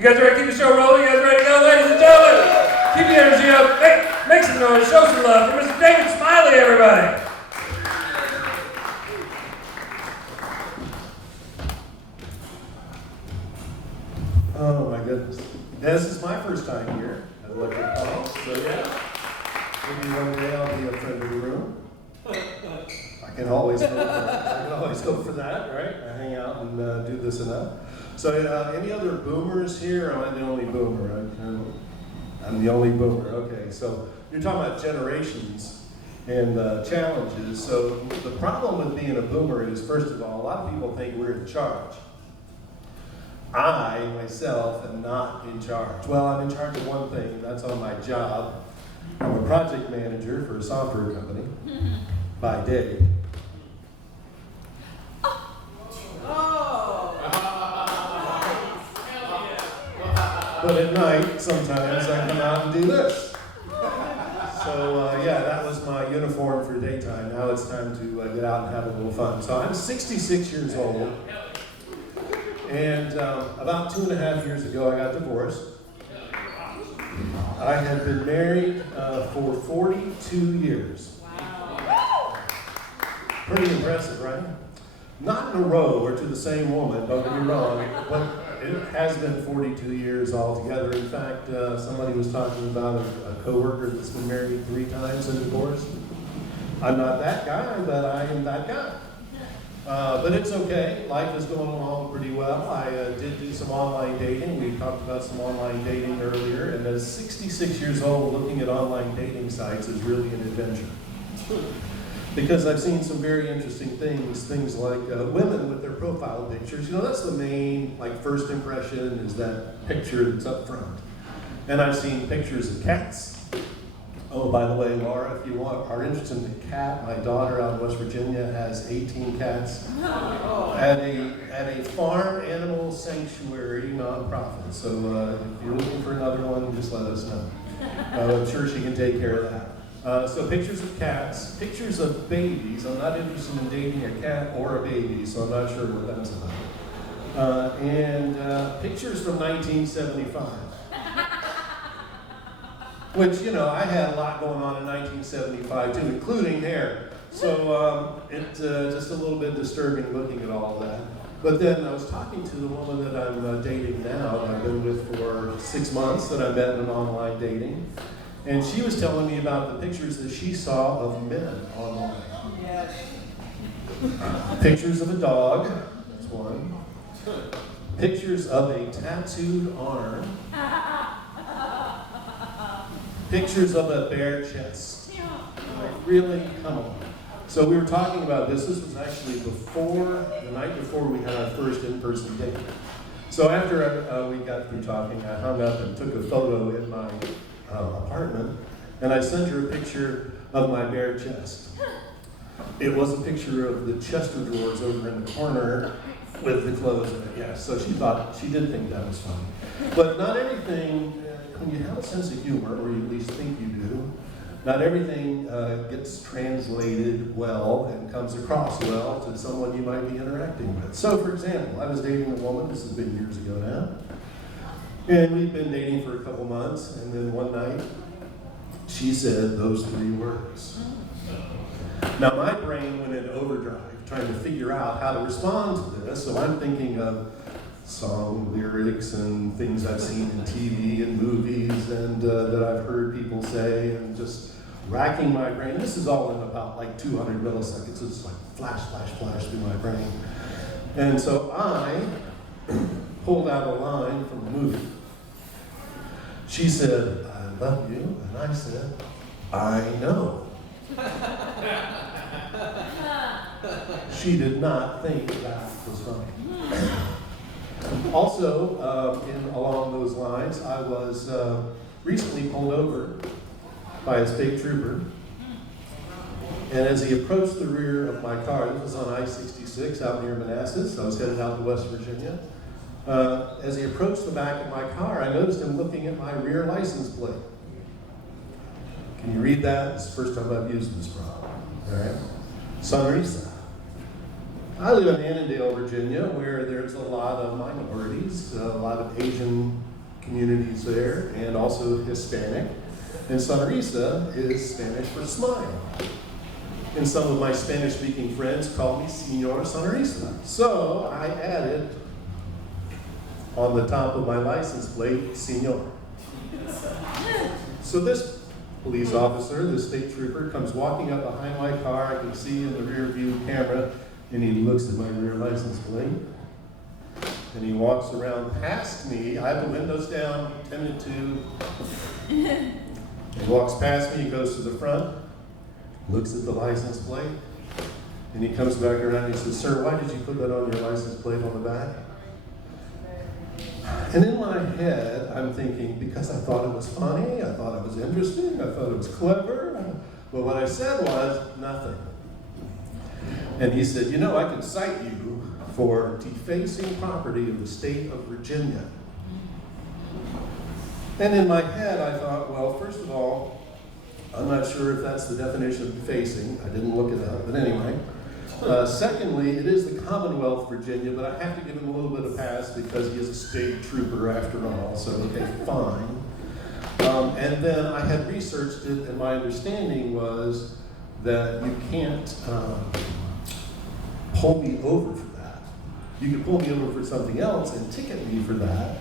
You guys ready to keep the show rolling? You guys ready to go, ladies and gentlemen? Keep the energy up. Make some noise. Show some love for Mr. David Smiley, everybody. Oh my goodness. This is my first time here at Electric Hall, so yeah. Maybe one day I'll be a friend of the room. I can always hope for that, right? I hang out and do this and that. So any other boomers here? Am I the only boomer? I'm the only boomer, okay. So you're talking about generations and challenges. So the problem with being a boomer is, first of all, a lot of people think we're in charge. I, myself, am not in charge. Well, I'm in charge of one thing, and that's on my job. I'm a project manager for a software company by day. But at night, sometimes I come out and do this. So yeah, that was my uniform for daytime. Now it's time to get out and have a little fun. So I'm 66 years old. And about 2.5 years ago, I got divorced. I had been married for 42 years. Wow. Pretty impressive, right? Not in a row or to the same woman, don't get me wrong, but it has been 42 years altogether. In fact, somebody was talking about a coworker that's been married 3 times and divorced. I'm not that guy, but I am that guy. But it's okay. Life is going along pretty well. I did do some online dating. We talked about some online dating earlier. And at 66 years old, looking at online dating sites is really an adventure. Because I've seen some very interesting things like women with their profile pictures. You know, that's the main, first impression is that picture that's up front. And I've seen pictures of cats. Oh, by the way, Laura, if you are interested in a cat, my daughter out in West Virginia has 18 cats at a farm animal sanctuary nonprofit. So if you're looking for another one, just let us know. I'm sure she can take care of that. So pictures of cats, pictures of babies. I'm not interested in dating a cat or a baby, so I'm not sure what that's about. And pictures from 1975. Which, you know, I had a lot going on in 1975 too, including hair. So it's just a little bit disturbing looking at all of that. But then I was talking to the woman that I'm dating now, that I've been with for 6 months, that I met in online dating. And she was telling me about the pictures that she saw of men online. Yes. Pictures of a dog, that's one. Pictures of a tattooed arm. Pictures of a bare chest. Like, really? Come on. So we were talking about this. This was actually the night before we had our first in-person date. So after we got through talking, I hung up and took a photo in my apartment, and I sent her a picture of my bare chest. It was a picture of the chest of drawers over in the corner with the clothes in it, yes. So she did think that was funny. But not everything, when you have a sense of humor, or you at least think you do, not everything gets translated well and comes across well to someone you might be interacting with. So for example, I was dating a woman, this has been years ago now, and we've been dating for a couple months, and then one night, she said those 3 words. Now my brain went into overdrive, trying to figure out how to respond to this, so I'm thinking of song lyrics and things I've seen in TV and movies and that I've heard people say, and just racking my brain. This is all in about 200 milliseconds. It's like flash, flash, flash through my brain. And so I pulled out a line from the movie. She said, "I love you," and I said, "I know." She did not think that was funny. Also, along those lines, I was recently pulled over by a state trooper, and as he approached the rear of my car, this was on I-66 out near Manassas, I was headed out to West Virginia. As he approached the back of my car, I noticed him looking at my rear license plate. Can you read that? It's the first time I've used this problem. All right. Sonrisa. I live in Annandale, Virginia, where there's a lot of minorities, a lot of Asian communities there, and also Hispanic. And Sonrisa is Spanish for smile. And some of my Spanish-speaking friends call me Señor Sonrisa. So I added on the top of my license plate, Señor. So this police officer, this state trooper, comes walking up behind my car. I can see in the rear view camera, and he looks at my rear license plate. And he walks around past me. I have the windows down, tended to. He walks past me, he goes to the front, looks at the license plate, and he comes back around and he says, "Sir, why did you put that on your license plate on the back?" And in my head, I'm thinking, because I thought it was funny, I thought it was interesting, I thought it was clever. But what I said was, nothing. And he said, "You know, I can cite you for defacing property of the state of Virginia." And in my head, I thought, well, first of all, I'm not sure if that's the definition of defacing. I didn't look it up, but anyway. Secondly, it is the Commonwealth Virginia, but I have to give him a little bit of pass because he is a state trooper after all, so okay, fine. And then I had researched it, and my understanding was that you can't pull me over for that. You could pull me over for something else and ticket me for that.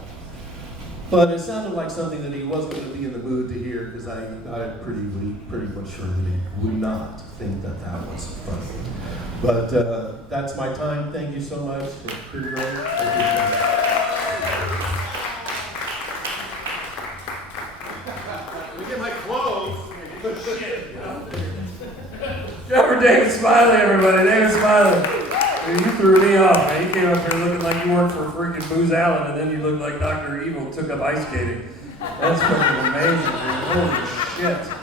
But it sounded like something that he wasn't going to be in the mood to hear, because I'm pretty much sure that he would not think that that was funny. But that's my time. Thank you so much. It's pretty great. We get my clothes. Drummer David Smiley, everybody. David Smiley. Dude, you threw me off, man. You came up here looking like you worked for freaking Booz Allen, and then you looked like Dr. Evil took up ice skating. That's fucking amazing, dude. Holy shit.